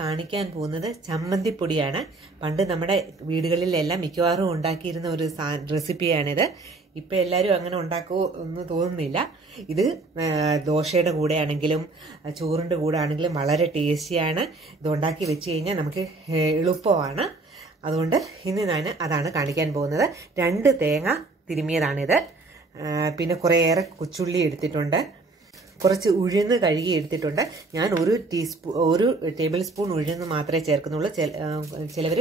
കാണിക്കാൻ പോകുന്നത് ചമ്മന്തിപ്പൊടിയാണ്. പണ്ട് നമ്മുടെ വീടുകളിലെല്ലാം മിക്കവാറും ഉണ്ടാക്കിയിരുന്ന ഒരു റെസിപ്പിയാണിത്. ഇപ്പം എല്ലാവരും അങ്ങനെ ഉണ്ടാക്കുമോ എന്ന് തോന്നുന്നില്ല. ഇത് ദോശയുടെ കൂടെ ആണെങ്കിലും ചോറിൻ്റെ കൂടെ ആണെങ്കിലും വളരെ ടേസ്റ്റിയാണ്. ഇത് ഉണ്ടാക്കി വെച്ച് കഴിഞ്ഞാൽ നമുക്ക് എളുപ്പമാണ്. അതുകൊണ്ട് ഇന്ന് ഞാൻ അതാണ് കാണിക്കാൻ പോകുന്നത്. 2 തേങ്ങ തിരുമിയതാണിത്. പിന്നെ കുറേയേറെ കൊച്ചുള്ളി എടുത്തിട്ടുണ്ട്. കുറച്ച് ഉഴുന്ന് കഴുകി എടുത്തിട്ടുണ്ട്. ഞാൻ 1 ടേബിൾ സ്പൂൺ ഉഴുന്ന് മാത്രമേ ചേർക്കുന്നുള്ളൂ. ചിലവർ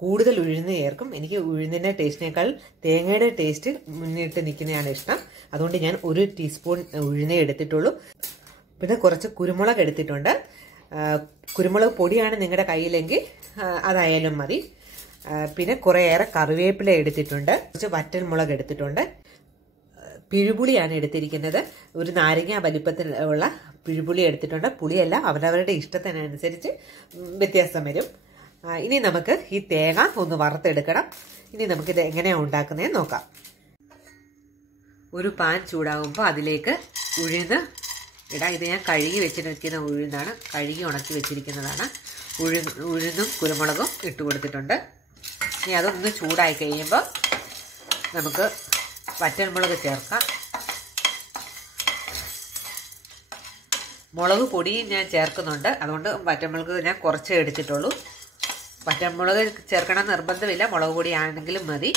കൂടുതൽ ഉഴുന്ന് ചേർക്കും. എനിക്ക് ഉഴുന്നിൻ്റെ ടേസ്റ്റിനേക്കാൾ തേങ്ങയുടെ ടേസ്റ്റ് മുന്നിട്ട് നിൽക്കുന്നതാണ് ഇഷ്ടം. അതുകൊണ്ട് ഞാൻ 1 ടീസ്പൂൺ ഉഴുന്നേ എടുത്തിട്ടുള്ളൂ. പിന്നെ കുറച്ച് കുരുമുളക് എടുത്തിട്ടുണ്ട്. കുരുമുളക് പൊടിയാണ് നിങ്ങളുടെ കയ്യിലെങ്കിൽ അതായാലും മതി. പിന്നെ കുറേയേറെ കറിവേപ്പില എടുത്തിട്ടുണ്ട്. കുറച്ച് വറ്റൽമുളക് എടുത്തിട്ടുണ്ട്. പിഴുപുളിയാണ് എടുത്തിരിക്കുന്നത്. ഒരു നാരങ്ങ വലിപ്പത്തിലുള്ള പിഴുപുളി എടുത്തിട്ടുണ്ട്. പുളിയല്ല, അവരവരുടെ ഇഷ്ടത്തിനനുസരിച്ച് വ്യത്യാസം വരും. ഇനി നമുക്ക് ഈ തേങ്ങ ഒന്ന് വറുത്തെടുക്കണം. ഇനി നമുക്കിത് എങ്ങനെയാണ് ഉണ്ടാക്കുന്നതെന്ന് നോക്കാം. ഒരു പാൻ ചൂടാകുമ്പോൾ അതിലേക്ക് ഉഴുന്ന് ഇടാം. ഇത് ഞാൻ കഴുകി വെച്ചിരിക്കുന്ന ഉഴുന്നാണ്, കഴുകി ഉണക്കി വെച്ചിരിക്കുന്നതാണ്. ഉഴുന്നും കുരുമുളകും ഇട്ട് കൊടുത്തിട്ടുണ്ട്. ഇനി അതൊന്ന് ചൂടായി കഴിയുമ്പോൾ നമുക്ക് വറ്റൽമുളക് ചേർക്കാം. മുളക് പൊടിയും ഞാൻ ചേർക്കുന്നുണ്ട്. അതുകൊണ്ട് വറ്റൽമുളക് ഞാൻ കുറച്ചേ എടുത്തിട്ടുള്ളൂ. വറ്റൽമുളക് ചേർക്കണം നിർബന്ധമില്ല, മുളക് പൊടി ആണെങ്കിലും മതി.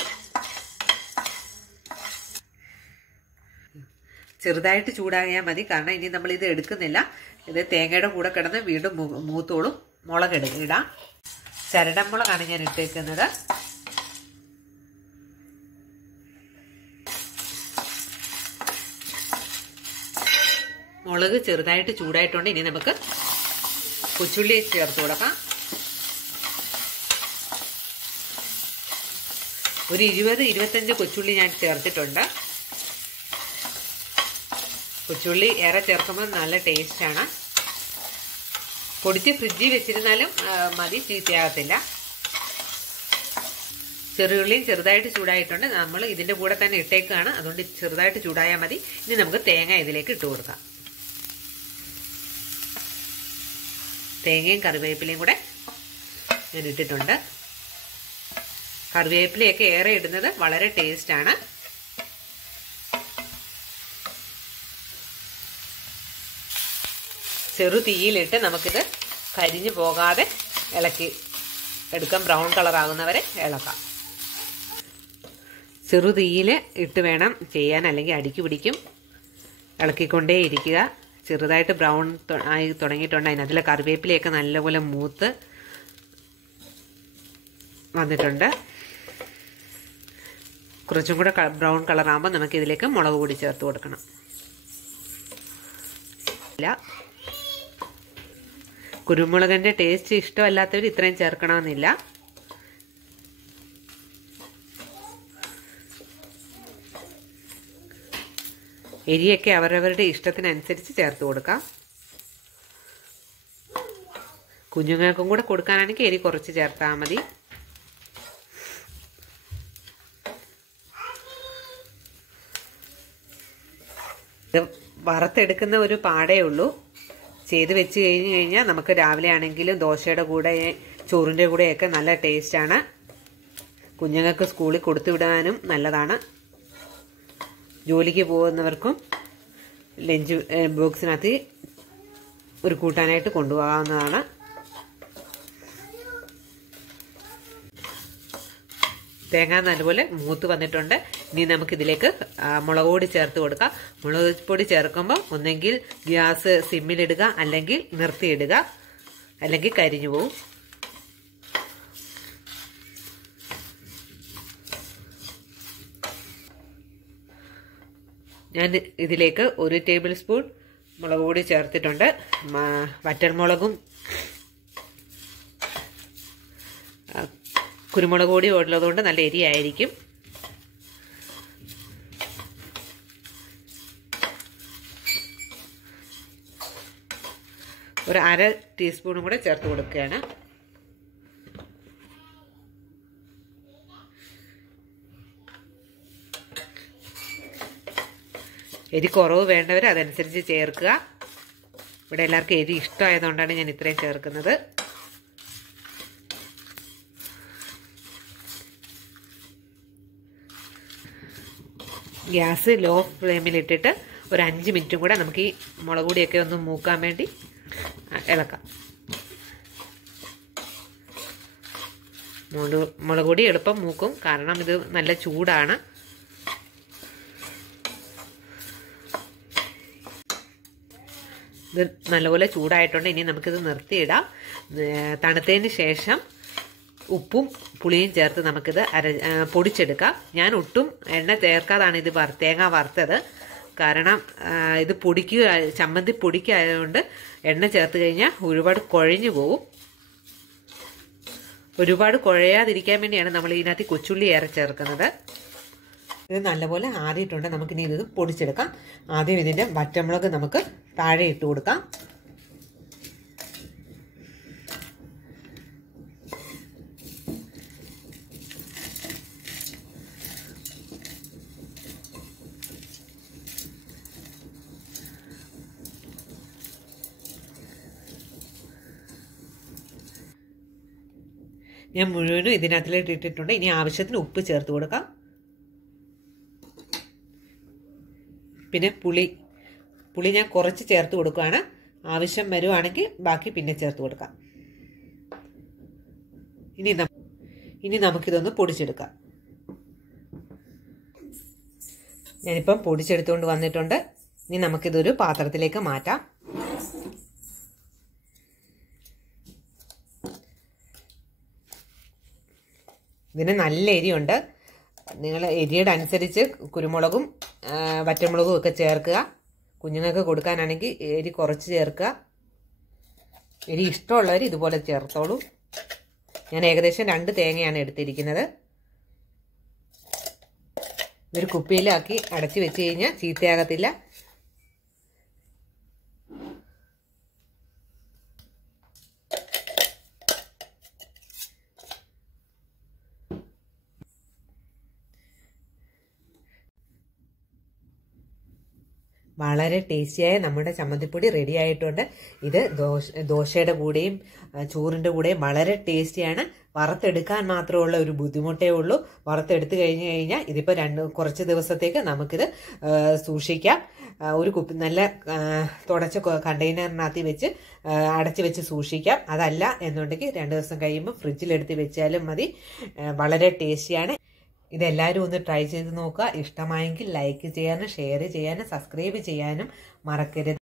ചെറുതായിട്ട് ചൂടായാൽ മതി, കാരണം ഇനി നമ്മളിത് എടുക്കുന്നില്ല. ഇത് തേങ്ങയുടെ കൂടെ കിടന്ന് വീണ്ടും മൂത്തോളും. മുളക് ഇടാം. ചരടമുളകാണ് ഞാൻ ഇട്ടേക്കുന്നത്. മുളക് ചെറുതായിട്ട് ചൂടായിട്ടുണ്ട്. ഇനി നമുക്ക് കൊച്ചുള്ളി ചേർത്ത് കൊടുക്കാം. ഒരു 20-25 കൊച്ചുള്ളി ഞാൻ ചേർത്തിട്ടുണ്ട്. കൊച്ചുള്ളി ഏറെ ചേർക്കുമ്പോൾ നല്ല ടേസ്റ്റാണ്. പൊടിച്ച് ഫ്രിഡ്ജിൽ വെച്ചിരുന്നാലും മതി, ചീത്തയാകത്തില്ല. ചെറിയുള്ളിയും ചെറുതായിട്ട് ചൂടായിട്ടുണ്ട്. നമ്മൾ ഇതിൻ്റെ കൂടെ തന്നെ ഇട്ടേക്കാണ്, അതുകൊണ്ട് ചെറുതായിട്ട് ചൂടായാൽ മതി. ഇനി നമുക്ക് തേങ്ങ ഇതിലേക്ക് ഇട്ട് കൊടുക്കാം. തേങ്ങയും കറിവേപ്പിലയും കൂടെ ഞാൻ ഇട്ടിട്ടുണ്ട്. കറിവേപ്പിലയൊക്കെ ഏറെ ഇടുന്നത് വളരെ ടേസ്റ്റാണ്. ചെറു തീയിലിട്ട് നമുക്കിത് കരിഞ്ഞു പോകാതെ ഇളക്കി എടുക്കാം. ബ്രൗൺ കളറാകുന്നവരെ ഇളക്കാം. ചെറു തീയിൽ ഇട്ട് വേണം ചെയ്യാൻ, അല്ലെങ്കിൽ അടിക്ക് പിടിക്കും. ഇളക്കിക്കൊണ്ടേ ഇരിക്കുക. ചെറുതായിട്ട് ബ്രൗൺ ആയി തുടങ്ങിയിട്ടുണ്ട്. അതിനകത്തിലെ കറിവേപ്പിലയൊക്കെ നല്ലപോലെ മൂത്ത് വന്നിട്ടുണ്ട്. കുറച്ചും കൂടെ ബ്രൗൺ കളറാകുമ്പോൾ നമുക്കിതിലേക്ക് മുളക് പൊടി ചേർത്ത് കൊടുക്കണം. കുരുമുളകിൻ്റെ ടേസ്റ്റ് ഇഷ്ടമല്ലാത്തവർ ഇത്രയും ചേർക്കണമെന്നില്ല. എരിയൊക്കെ അവരവരുടെ ഇഷ്ടത്തിനനുസരിച്ച് ചേർത്ത് കൊടുക്കാം. കുഞ്ഞുങ്ങൾക്കും കൂടെ കൊടുക്കാനാണെങ്കിൽ എരി കുറച്ച് ചേർത്താൽ മതി. ഇത് വറുത്തെടുക്കുന്ന ഒരു പാടേ ഉള്ളൂ. ചെയ്ത് വെച്ച് കഴിഞ്ഞാൽ നമുക്ക് രാവിലെ ആണെങ്കിലും ദോശയുടെ കൂടെ ചോറിൻ്റെ കൂടെയൊക്കെ നല്ല ടേസ്റ്റാണ്. കുഞ്ഞുങ്ങൾക്ക് സ്കൂളിൽ കൊടുത്തു വിടാനും നല്ലതാണ്. ജോലിക്ക് പോകുന്നവർക്കും ലഞ്ച് ബോക്സിനകത്ത് ഒരു കൂട്ടാനായിട്ട് കൊണ്ടുപോകാവുന്നതാണ്. തേങ്ങ നല്ലപോലെ മൂത്ത് വന്നിട്ടുണ്ട്. ഇനി നമുക്കിതിലേക്ക് മുളക് പൊടി ചേർത്ത് കൊടുക്കാം. മുളക് പൊടി ചേർക്കുമ്പോൾ ഒന്നെങ്കിൽ ഗ്യാസ് സിമ്മിലിടുക, അല്ലെങ്കിൽ നിർത്തിയിടുക, അല്ലെങ്കിൽ കരിഞ്ഞു പോവും. ഞാൻ ഇതിലേക്ക് 1 ടേബിൾ സ്പൂൺ മുളക് പൊടി ചേർത്തിട്ടുണ്ട്. വറ്റൽമുളകും കുരുമുളക് പൊടി ഉള്ളതുകൊണ്ട് നല്ല എരിയായിരിക്കും. ഒരു 1/2 ടീസ്പൂണും കൂടെ ചേർത്ത് കൊടുക്കുകയാണ്. എരി കുറവ് വേണ്ടവർ അതനുസരിച്ച് ചേർക്കുക. ഇവിടെ എല്ലാവർക്കും എരി ഇഷ്ടമായതുകൊണ്ടാണ് ഞാൻ ഇത്രയും ചേർക്കുന്നത്. ഗ്യാസ് ലോ ഫ്ലെയിമിലിട്ടിട്ട് ഒരു 5 മിനിറ്റും കൂടെ നമുക്ക് ഈ മുളക് പൊടിയൊക്കെ ഒന്ന് മൂക്കാൻ വേണ്ടി ഇളക്കാം. മുളക് പൊടി എളുപ്പം മൂക്കും, കാരണം ഇത് നല്ല ചൂടാണ്. ഇത് നല്ലപോലെ ചൂടായിട്ടുണ്ട്. ഇനി നമുക്കിത് നിർത്തിയിടാം. തണുത്തതിന് ശേഷം ഉപ്പും പുളിയും ചേർത്ത് നമുക്കിത് പൊടിച്ചെടുക്കാം. ഞാൻ ഒട്ടും എണ്ണ ചേർക്കാതാണ് ഇത് തേങ്ങ വറുത്തത്. കാരണം ഇത് ചമ്മന്തി പൊടിക്കായതുകൊണ്ട് എണ്ണ ചേർത്ത് കഴിഞ്ഞാൽ ഒരുപാട് കുഴഞ്ഞു പോകും. ഒരുപാട് കുഴയാതിരിക്കാൻ വേണ്ടിയാണ് നമ്മൾ ഇതിനകത്ത് കൊച്ചുള്ളി ഏറെ ചേർക്കുന്നത്. ഇത് നല്ലപോലെ ആറിയിട്ടുണ്ട്. നമുക്കിനി ഇത് പൊടിച്ചെടുക്കാം. ആദ്യം ഇതിൻ്റെ വറ്റമുളക് നമുക്ക് താഴെ ഇട്ട് കൊടുക്കാം. ഞാൻ മുഴുവനും ഇതിനകത്തിലേക്ക് ഇട്ടിട്ടുണ്ട്. ഇനി ആവശ്യത്തിന് ഉപ്പ് ചേർത്ത് കൊടുക്കാം. പിന്നെ പുളി ഞാൻ കുറച്ച് ചേർത്ത് കൊടുക്കുകയാണ്. ആവശ്യം വരുവാണെങ്കിൽ ബാക്കി പിന്നെ ചേർത്ത് കൊടുക്കാം. ഇനി നമുക്കിതൊന്ന് പൊടിച്ചെടുക്കാം. ഞാനിപ്പം പൊടിച്ചെടുത്തുകൊണ്ട് വന്നിട്ടുണ്ട്. ഇനി നമുക്കിതൊരു പാത്രത്തിലേക്ക് മാറ്റാം. ഇതിന് നല്ല എരിയുണ്ട്. നിങ്ങൾ എരിയുടെ അനുസരിച്ച് കുരുമുളകും വറ്റമുളകും ഒക്കെ ചേർക്കുക. കുഞ്ഞുങ്ങൾക്ക് കൊടുക്കാനാണെങ്കിൽ എരി കുറച്ച് ചേർക്കുക. എരി ഇഷ്ടമുള്ളവർ ഇതുപോലെ ചേർത്തോളൂ. ഞാൻ ഏകദേശം 2 തേങ്ങയാണ് എടുത്തിരിക്കുന്നത്. ഇതൊരു കുപ്പിയിലാക്കി അടച്ചു വെച്ച് കഴിഞ്ഞാൽ ചീത്തയാകത്തില്ല. വളരെ ടേസ്റ്റിയായ നമ്മുടെ ചമ്മന്തിപ്പൊടി റെഡി ആയിട്ടുണ്ട്. ഇത് ദോശയുടെ കൂടെയും ചോറിൻ്റെ കൂടെയും വളരെ ടേസ്റ്റിയാണ്. വറുത്തെടുക്കാൻ മാത്രമുള്ള ഒരു ബുദ്ധിമുട്ടേ ഉള്ളൂ. വറുത്തെടുത്ത് കഴിഞ്ഞാൽ ഇതിപ്പോൾ കുറച്ച് ദിവസത്തേക്ക് നമുക്കിത് സൂക്ഷിക്കാം. ഒരു നല്ല തുടച്ച കണ്ടെയ്നറിനകത്ത് വെച്ച് അടച്ചു വെച്ച് സൂക്ഷിക്കാം. അതല്ല എന്നുണ്ടെങ്കിൽ 2 ദിവസം കഴിയുമ്പോൾ ഫ്രിഡ്ജിലെടുത്ത് വെച്ചാലും മതി. വളരെ ടേസ്റ്റിയാണ്. ഇതെല്ലാവരും ഒന്ന് ട്രൈ ചെയ്ത് നോക്കുക. ഇഷ്ടമായെങ്കിൽ ലൈക്ക് ചെയ്യാനും ഷെയർ ചെയ്യാനും സബ്സ്ക്രൈബ് ചെയ്യാനും മറക്കരുത്.